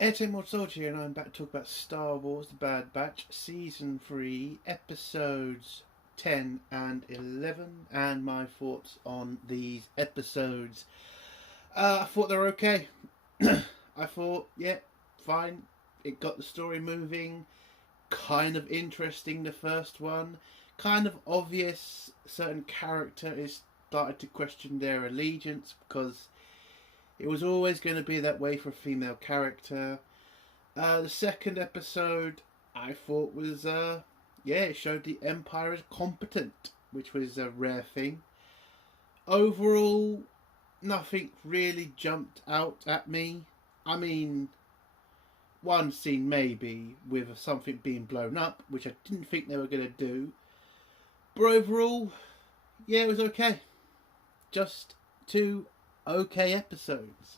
Airtime Soldier here, and I'm back to talk about Star Wars The Bad Batch Season 3, Episodes 10 and 11, and my thoughts on these episodes. I thought they were okay. I thought, yeah, fine. It got the story moving. Kind of interesting, the first one. Kind of obvious certain character is started to question their allegiance because it was always going to be that way for a female character. The second episode I thought was, yeah, it showed the Empire is competent, which was a rare thing. Overall, nothing really jumped out at me. I mean, one scene maybe with something being blown up, which I didn't think they were going to do. But overall, yeah, it was okay. Just two okay episodes.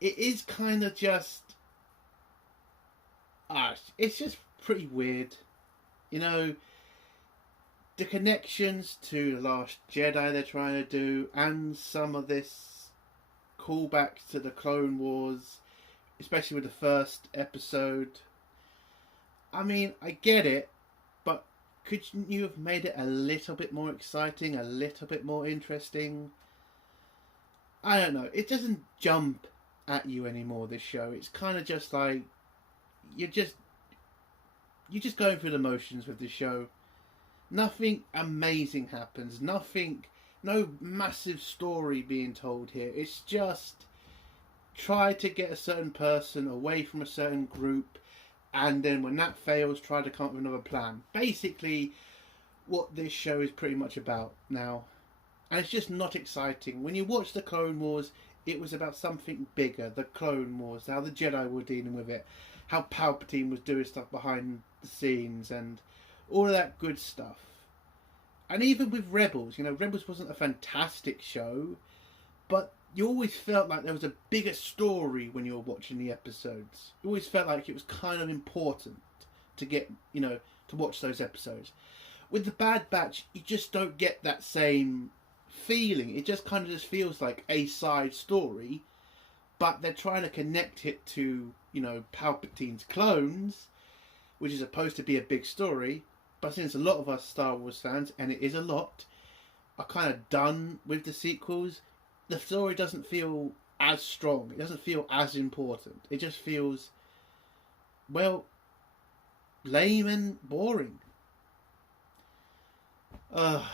It is kind of just it's just pretty weird, you know, the connections to the Last Jedi they're trying to do, and some of this callbacks to the Clone Wars, especially with the first episode. I mean, I get it, but could you have made it a little bit more exciting, a little bit more interesting? I don't know. It doesn't jump at you anymore, this show. It's kind of just like you're just going through the motions with the show. Nothing amazing happens. No massive story being told here. It's just try to get a certain person away from a certain group, and then when that fails, try to come up with another plan. Basically, what this show is pretty much about now. And it's just not exciting. When you watch the Clone Wars, it was about something bigger. The Clone Wars, how the Jedi were dealing with it, how Palpatine was doing stuff behind the scenes, and all of that good stuff. And even with Rebels, Rebels wasn't a fantastic show, but you always felt like there was a bigger story when you were watching the episodes. You always felt like it was kind of important to get, to watch those episodes. With the Bad Batch, you just don't get that same feeling. It just kind of just feels like a side story, but they're trying to connect it to, Palpatine's clones, which is supposed to be a big story. But since a lot of us Star Wars fans, and it is a lot, are kind of done with the sequels, the story doesn't feel as strong. It doesn't feel as important. It just feels, well, lame and boring. I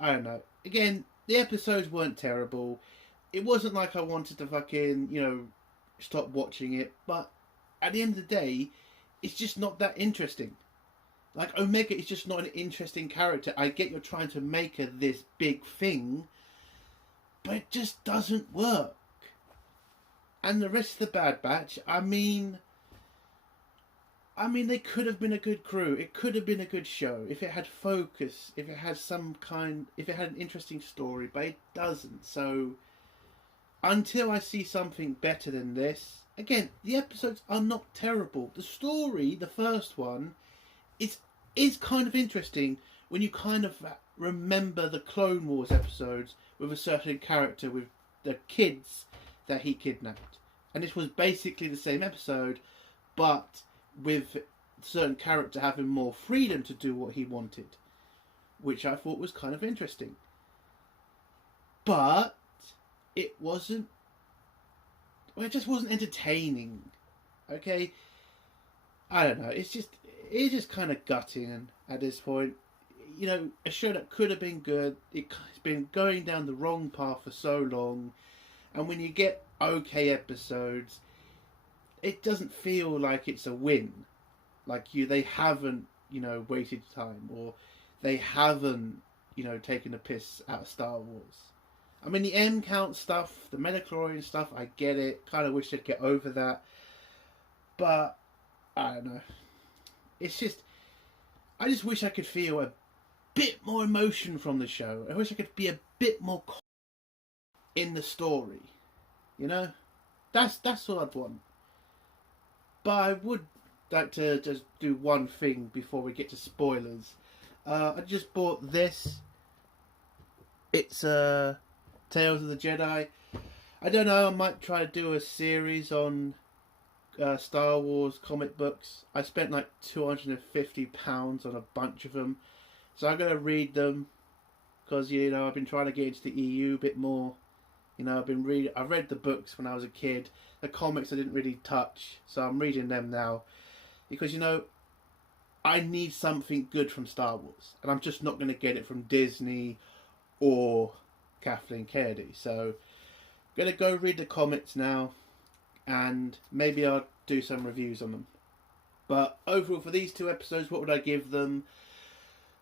don't know. Again, the episodes weren't terrible. It wasn't like I wanted to fucking, stop watching it. But at the end of the day, it's just not that interesting. Like, Omega is just not an interesting character. I get you're trying to make her this big thing, but it just doesn't work. And the rest of the Bad Batch, I mean, they could have been a good crew. It could have been a good show if it had focus, if it had if it had an interesting story, but it doesn't. So, until I see something better than this, again, the episodes are not terrible. The story, the first one, is kind of interesting when you kind of remember the Clone Wars episodes with a certain character with the kids that he kidnapped. And this was basically the same episode, but with a certain character having more freedom to do what he wanted, which I thought was kind of interesting. But it just wasn't entertaining. Okay? I don't know. It's just kind of gutting at this point. A show that could have been good. It's been going down the wrong path for so long. And when you get okay episodes, it doesn't feel like it's a win. Like they haven't, wasted time, or they haven't, taken a piss out of Star Wars. I mean, the M count stuff, the Metachlorian stuff, I get it. Kind of wish they'd get over that. But, I don't know. It's just, I just wish I could feel a bit more emotion from the show. I wish I could be a bit more in the story. That's what I'd want. But I would like to just do one thing before we get to spoilers. I just bought this. It's Tales of the Jedi. I don't know, I might try to do a series on Star Wars comic books. I spent like £250 on a bunch of them, so I'm gonna read them because I've been trying to get into the EU a bit more. I read the books when I was a kid. The comics I didn't really touch, so I'm reading them now because I need something good from Star Wars, and I'm just not going to get it from Disney or Kathleen Kennedy. So I'm going to go read the comics now, and maybe I'll do some reviews on them. But overall, for these 2 episodes, what would I give them?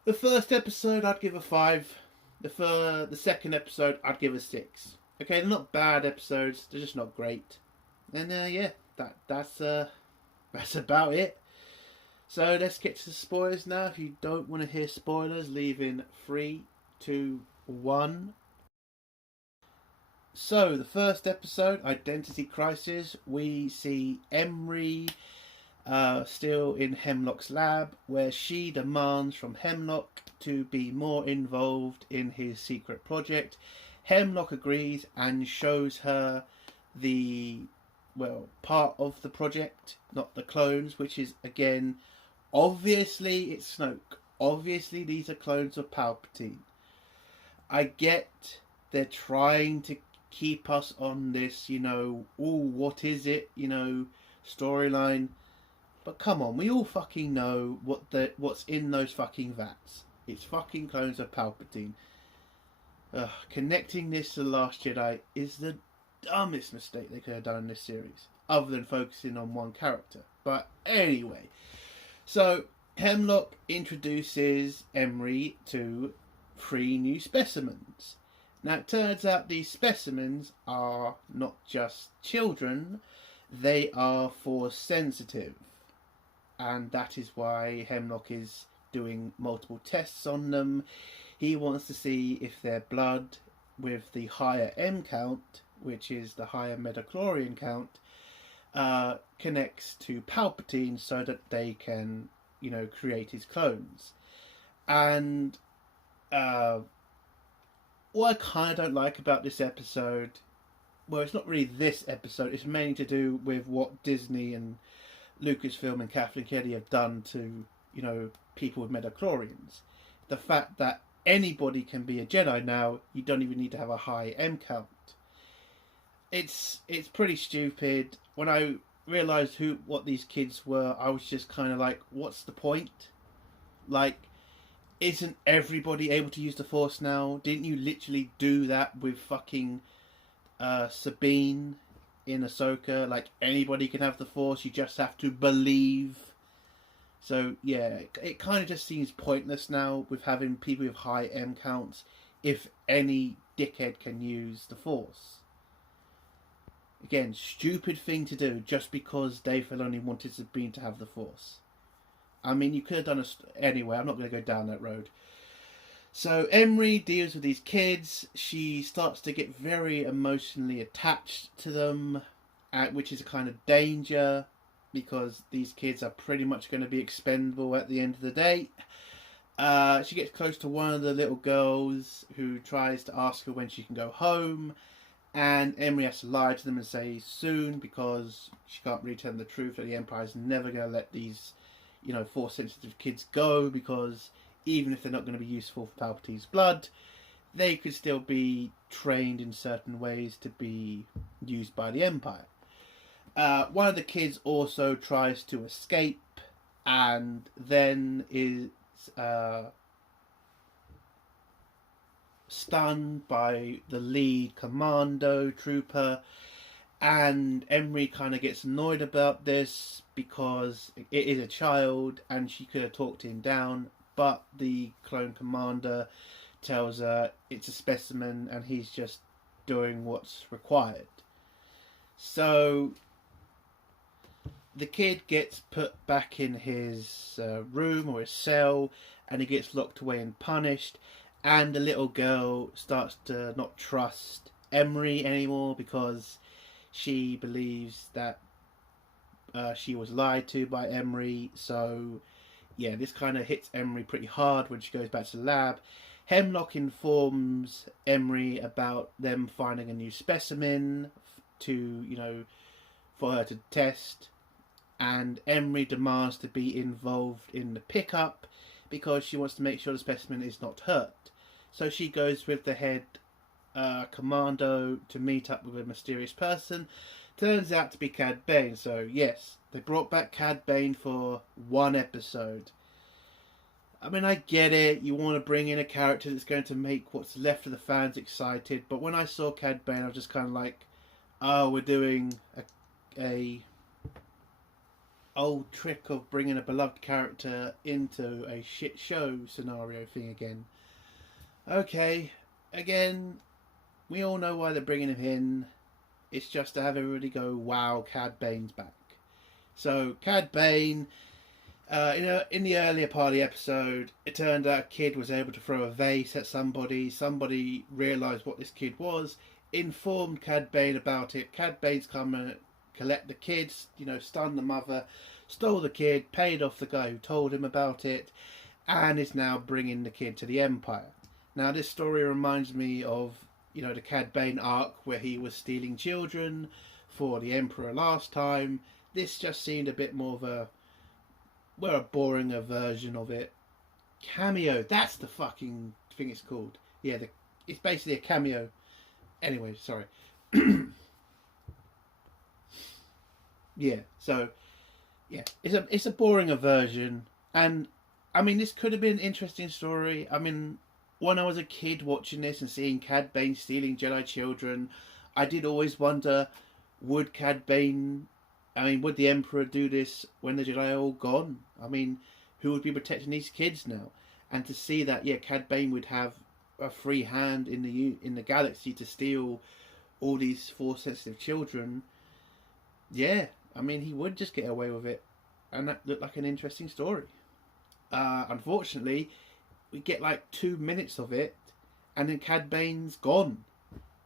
The first episode, I'd give a 5. The second episode, I'd give a 6. Okay, they're not bad episodes, they're just not great. And that's about it. So let's get to the spoilers now. If you don't want to hear spoilers, leave in 3, 2, 1. So the first episode, Identity Crisis, we see Emery still in Hemlock's lab, where she demands from Hemlock to be more involved in his secret project. Hemlock agrees and shows her part of the project, not the clones, which is, again, obviously it's Snoke. Obviously these are clones of Palpatine. I get they're trying to keep us on this, what is it, storyline. But come on, we all fucking know what's in those fucking vats. It's fucking clones of Palpatine. Connecting this to The Last Jedi is the dumbest mistake they could have done in this series, other than focusing on one character. But anyway, so Hemlock introduces Emery to 3 new specimens. Now it turns out these specimens are not just children, they are Force sensitive. And that is why Hemlock is doing multiple tests on them. He wants to see if their blood with the higher M count, which is the higher Metachlorian count, connects to Palpatine so that they can, create his clones. And what I kind of don't like about this episode, well, it's not really this episode, it's mainly to do with what Disney and Lucasfilm and Kathleen Kennedy have done to, people with Metachlorians. The fact that anybody can be a Jedi now, you don't even need to have a high M count. It's pretty stupid. When I realised what these kids were, I was just kind of like, what's the point? Like, isn't everybody able to use the Force now? Didn't you literally do that with fucking Sabine in Ahsoka? Like, anybody can have the Force, you just have to believe. So yeah, it kind of just seems pointless now with having people with high M counts if any dickhead can use the Force. Again, stupid thing to do just because Dave Filoni wanted Sabine to have the Force. I mean, you could have done anyway, I'm not going to go down that road. So Emery deals with these kids. She starts to get very emotionally attached to them, which is a kind of danger, because these kids are pretty much going to be expendable at the end of the day. She gets close to one of the little girls who tries to ask her when she can go home, and Emery has to lie to them and say soon, because she can't really tell them the truth that the Empire's never going to let these, Force sensitive kids go, because even if they're not going to be useful for Palpatine's blood, they could still be trained in certain ways to be used by the Empire. One of the kids also tries to escape and then is stunned by the lead commando trooper, and Emery kind of gets annoyed about this because it is a child and she could have talked him down, but the clone commander tells her it's a specimen and he's just doing what's required. So the kid gets put back in his room or his cell, and he gets locked away and punished, and the little girl starts to not trust Emery anymore because she believes that she was lied to by Emery. So yeah, this kind of hits Emery pretty hard when she goes back to the lab. Hemlock informs Emery about them finding a new specimen to, for her to test. and Emery demands to be involved in the pickup because she wants to make sure the specimen is not hurt. So she goes with the head commando to meet up with a mysterious person. Turns out to be Cad Bane. So yes, they brought back Cad Bane for one episode. I mean, I get it. You want to bring in a character that's going to make what's left of the fans excited. But when I saw Cad Bane, I was just kind of like, oh, we're doing a old trick of bringing a beloved character into a shit show scenario thing again. Okay, again, we all know why they're bringing him in. It's just to have everybody go, wow, Cad Bane's back. So, Cad Bane, in the earlier part of the episode, it turned out a kid was able to throw a vase at somebody. Somebody realised what this kid was, informed Cad Bane about it. Cad Bane's come and collect the kids, stun the mother, stole the kid, paid off the guy who told him about it, and is now bringing the kid to the Empire. Now, this story reminds me of, the Cad Bane arc where he was stealing children for the Emperor last time. This just seemed a bit more of a boringer version of it. Cameo, that's the fucking thing it's called. Yeah, it's basically a cameo. Anyway, sorry. Yeah, so yeah, it's a boringer version, and I mean, this could have been an interesting story. I mean, when I was a kid watching this and seeing Cad Bane stealing Jedi children, I did always wonder, would the Emperor do this when the Jedi are all gone? I mean, who would be protecting these kids now? And to see that, yeah, Cad Bane would have a free hand in the galaxy to steal all these Force-sensitive children, yeah, I mean, he would just get away with it. And that looked like an interesting story. Unfortunately, we get like 2 minutes of it, and then Cad Bane's gone.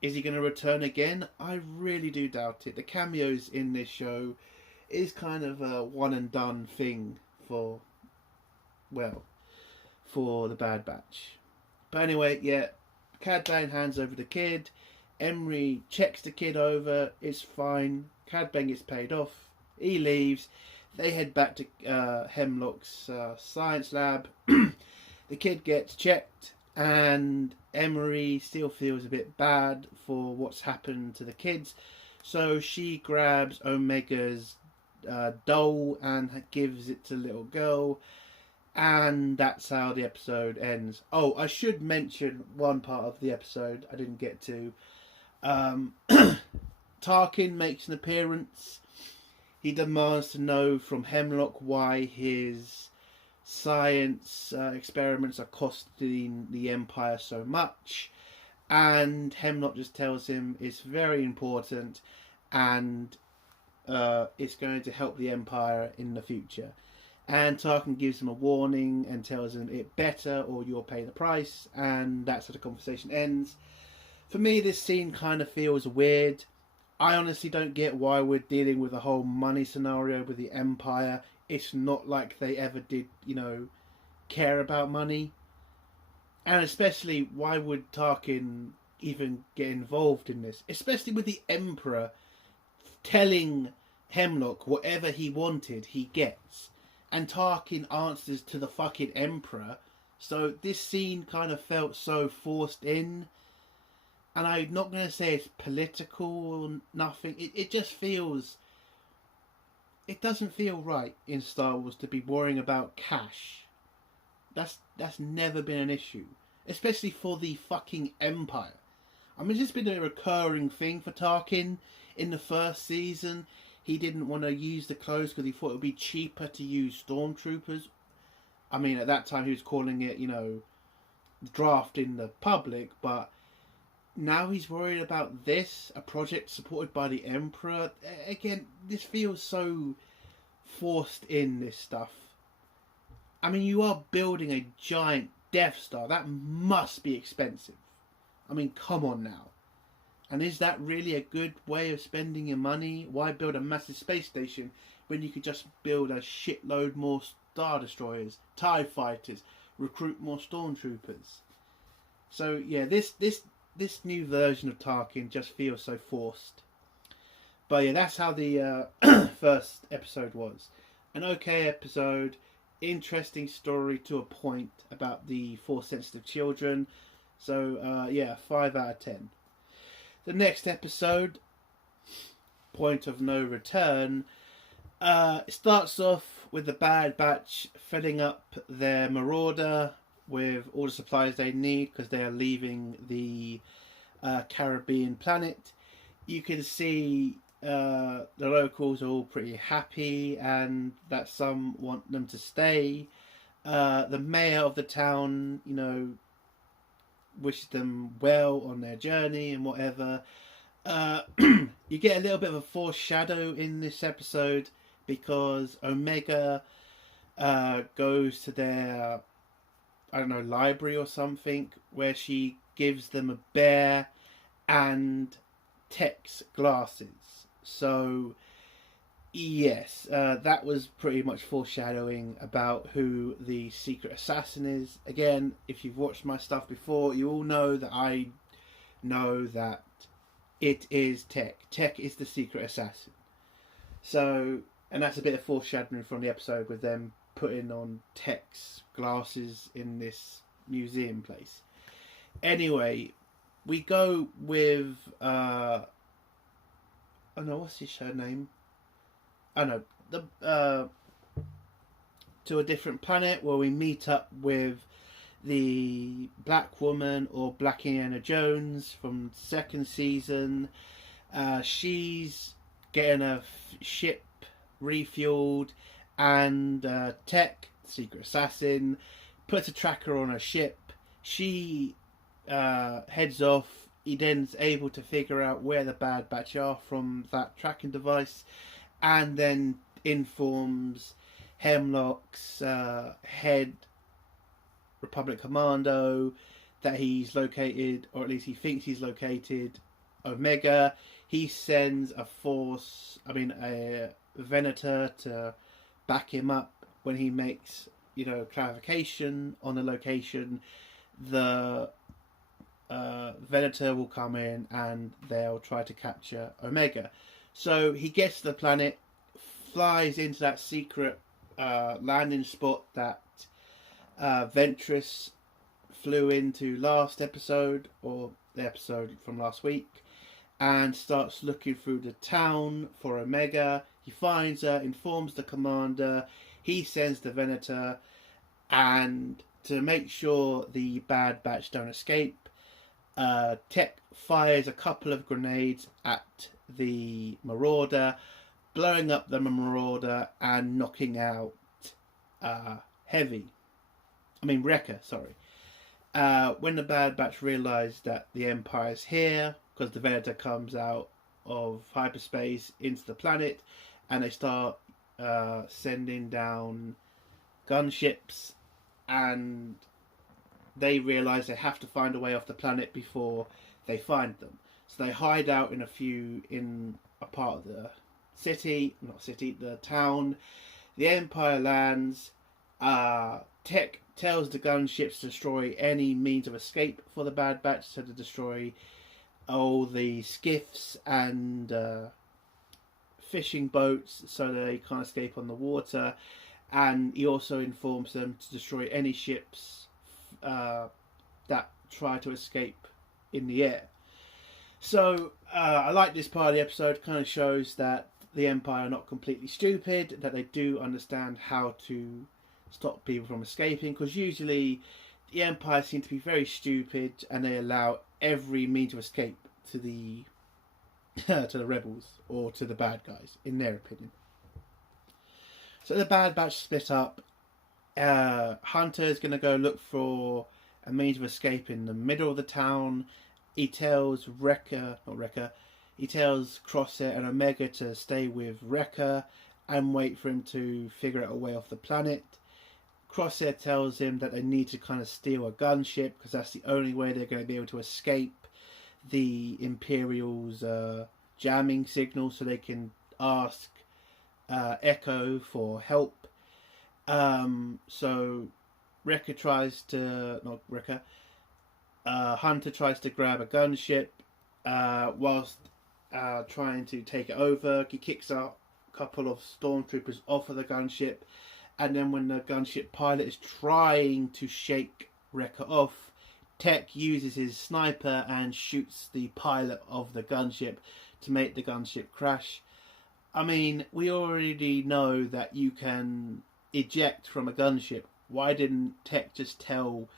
Is he going to return again? I really do doubt it. The cameos in this show is kind of a one and done thing for the Bad Batch. But anyway, yeah, Cad Bane hands over the kid. Emery checks the kid over. It's fine. Cad Bane gets paid off. He leaves. They head back to Hemlock's science lab. The kid gets checked, and Emery still feels a bit bad for what's happened to the kids. So she grabs Omega's doll and gives it to the little girl. And that's how the episode ends. Oh, I should mention one part of the episode I didn't get to. Tarkin makes an appearance. He demands to know from Hemlock why his science experiments are costing the Empire so much. And Hemlock just tells him it's very important and it's going to help the Empire in the future. And Tarkin gives him a warning and tells him it better or you'll pay the price. And that's how the conversation ends. For me, this scene kind of feels weird. I honestly don't get why we're dealing with a whole money scenario with the Empire. It's not like they ever did, care about money. And especially, why would Tarkin even get involved in this? Especially with the Emperor telling Hemlock whatever he wanted, he gets. And Tarkin answers to the fucking Emperor. So this scene kind of felt so forced in. And I'm not going to say it's political or nothing. It just feels... It doesn't feel right in Star Wars to be worrying about cash. That's never been an issue. Especially for the fucking Empire. I mean, it's just been a recurring thing for Tarkin. In the first season, he didn't want to use the clothes because he thought it would be cheaper to use stormtroopers. I mean, at that time he was calling it, drafting the public, but now he's worried about this, a project supported by the Emperor. Again, this feels so forced in, this stuff. I mean, you are building a giant Death Star. That must be expensive. I mean, come on now. And is that really a good way of spending your money? Why build a massive space station when you could just build a shitload more Star Destroyers, TIE Fighters, recruit more Stormtroopers? So, yeah, this new version of Tarkin just feels so forced. But yeah, that's how the first episode was. An okay episode, interesting story to a point about the Force sensitive children. So yeah, 5 out of 10. The next episode, Point of No Return, it starts off with the Bad Batch filling up their Marauder with all the supplies they need because they are leaving the Caribbean planet. You can see the locals are all pretty happy and that some want them to stay. The mayor of the town, wishes them well on their journey and whatever. You get a little bit of a foreshadow in this episode because Omega goes to their, library or something where she gives them a bear and Tech's glasses. So yes, that was pretty much foreshadowing about who the secret assassin is. Again, if you've watched my stuff before, you all know that I know that it is Tech. Tech is the secret assassin. So, and that's a bit of foreshadowing from the episode with them putting on Tech's glasses in this museum place. Anyway, we go with what's his show name? To a different planet where we meet up with the Black Woman or Black Indiana Jones from the second season. She's getting a ship refueled, and Tech, secret assassin, puts a tracker on her ship. She heads off. He then's able to figure out where the Bad Batch are from that tracking device, and then informs Hemlock's head Republic Commando that he's located, or at least he thinks he's located, Omega. He sends a Venator to back him up when he makes, clarification on the location. The Venator will come in and they'll try to capture Omega. So he gets to the planet, flies into that secret landing spot that Ventress flew into last episode, or the episode from last week, and starts looking through the town for Omega. He finds her, informs the commander, he sends the Venator, and to make sure the Bad Batch don't escape, Tech fires a couple of grenades at the Marauder, blowing up the Marauder and knocking out Wrecker, sorry. When the Bad Batch realise that the Empire's here, because the Venator comes out of hyperspace into the planet, and they start sending down gunships, and they realise they have to find a way off the planet before they find them. So they hide out in a part of the the town. The Empire lands. Tech tells the gunships to destroy any means of escape for the Bad Batch, so to destroy all the skiffs and fishing boats so they can't escape on the water. And he also informs them to destroy any ships that try to escape in the air. So I like this part of the episode. Kind of shows that the Empire are not completely stupid, that they do understand how to stop people from escaping, because usually the Empire seem to be very stupid and they allow every means of escape to the to the rebels or to the bad guys, in their opinion. So the Bad Batch split up. Hunter is going to go look for a means of escape in the middle of the town. He tells he tells Crosshair and Omega to stay with Wrecker and wait for him to figure out a way off the planet. Crosshair tells him that they need to kind of steal a gunship because that's the only way they're going to be able to escape the Imperial's jamming signal, so they can ask Echo for help. So Hunter tries to grab a gunship, whilst trying to take it over. He kicks out a couple of stormtroopers off of the gunship, and then when the gunship pilot is trying to shake Wrecker off, Tech uses his sniper and shoots the pilot of the gunship to make the gunship crash. I mean, we already know that you can eject from a gunship. Why didn't Tech just tell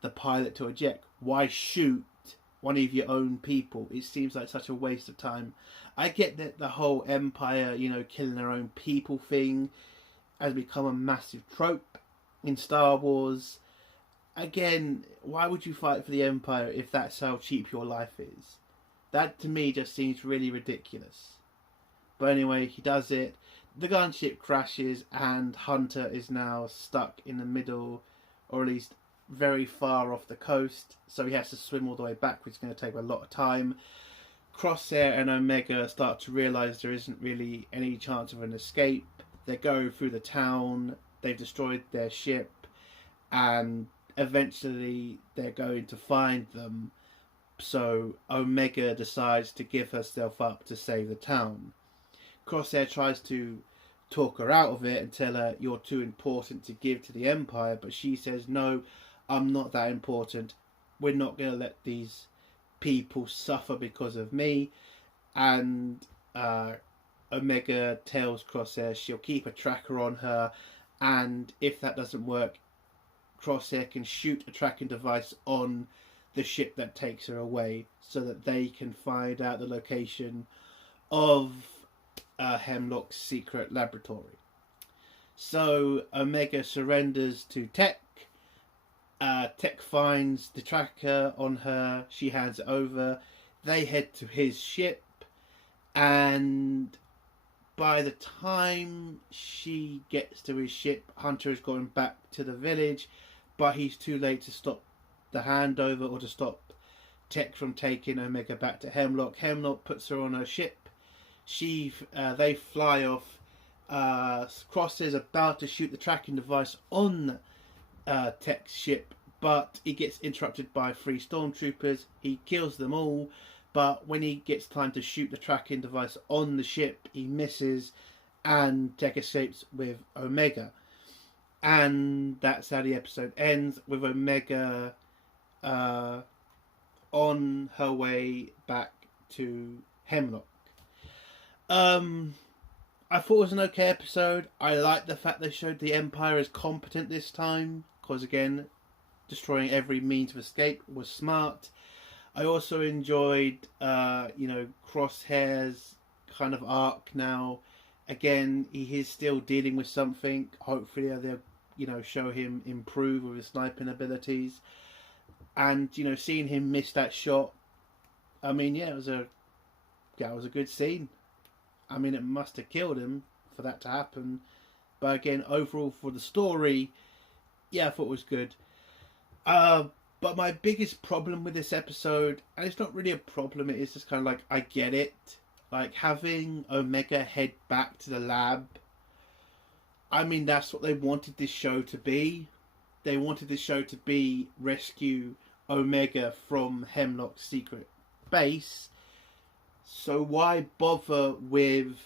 the pilot to eject? Why shoot one of your own people? It seems like such a waste of time. I get that the whole Empire, killing their own people thing has become a massive trope in Star Wars. Again, why would you fight for the Empire if that's how cheap your life is? That to me just seems really ridiculous. But anyway, he does it. The gunship crashes and Hunter is now stuck in the middle, or at least very far off the coast, so he has to swim all the way back, which is going to take a lot of time. Crosshair and Omega start to realise there isn't really any chance of an escape. They go through the town, they've destroyed their ship, and eventually they're going to find them. So Omega decides to give herself up to save the town. Crosshair tries to talk her out of it and tell her you're too important to give to the Empire, but she says, no, I'm not that important. We're not going to let these people suffer because of me. And Omega tells Crosshair she'll keep a tracker on her, and if that doesn't work, Crosshair can shoot a tracking device on the ship that takes her away so that they can find out the location of Hemlock's secret laboratory. So Omega surrenders to Tech. Tech finds the tracker on her. She hands it over. They head to his ship, and by the time she gets to his ship, Hunter is going back to the village, but he's too late to stop the handover or to stop Tech from taking Omega back to Hemlock. Hemlock puts her on her ship. They fly off. Crosshair's about to shoot the tracking device on Tech's ship, but he gets interrupted by 3 stormtroopers. He kills them all, but when he gets time to shoot the tracking device on the ship, he misses, and Tech escapes with Omega. And that's how the episode ends, with Omega on her way back to Hemlock. I thought it was an okay episode. I like the fact they showed the Empire is competent this time, because again, destroying every means of escape was smart. I also enjoyed, Crosshair's kind of arc now. Again, he is still dealing with something. Hopefully they'll, show him improve with his sniping abilities. And, seeing him miss that shot, I mean, it was a good scene. I mean, it must have killed him for that to happen. But again, overall for the story, I thought it was good. But my biggest problem with this episode, and it's not really a problem, it is just kind of like, I get it. Like, having Omega head back to the lab, I mean, that's what they wanted this show to be. They wanted this show to be rescue Omega from Hemlock's secret base. So why bother with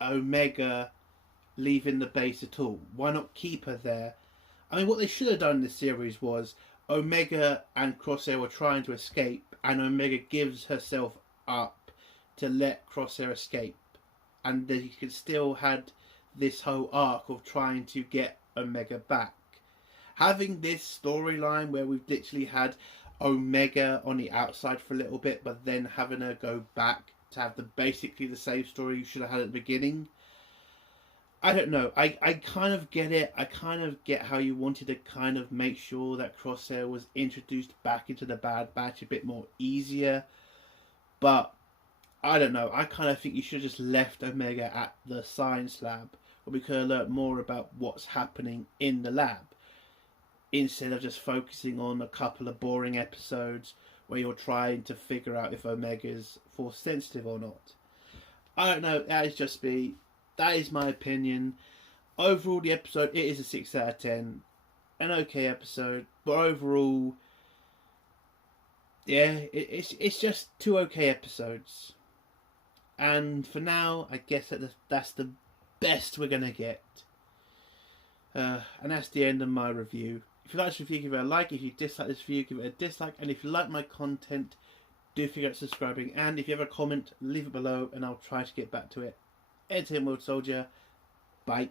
Omega leaving the base at all? Why not keep her there? I mean, what they should have done in this series was Omega and Crosshair were trying to escape, and Omega gives herself up to let Crosshair escape. And then you could still had this whole arc of trying to get Omega back. Having this storyline where we've literally had Omega on the outside for a little bit, but then having her go back to have basically the same story you should have had at the beginning. I don't know. I kind of get it. I kind of get how you wanted to kind of make sure that Crosshair was introduced back into the Bad Batch a bit more easier. But I don't know. I kind of think you should have just left Omega at the science lab, where we could have learnt more about what's happening in the lab, instead of just focusing on a couple of boring episodes where you're trying to figure out if Omega's force sensitive or not. I don't know, that is just me. That is my opinion. Overall, the episode, it is a 6 out of 10. An okay episode, but overall, it's just 2 okay episodes. And for now, I guess that's the best we're going to get. And that's the end of my review. If you like this review, give it a like. If you dislike this review, give it a dislike. And if you like my content, do forget subscribing. And if you have a comment, leave it below and I'll try to get back to it. Entertainment World Soldier. Bye.